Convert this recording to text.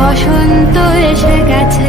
বসন্ত এসে গেছে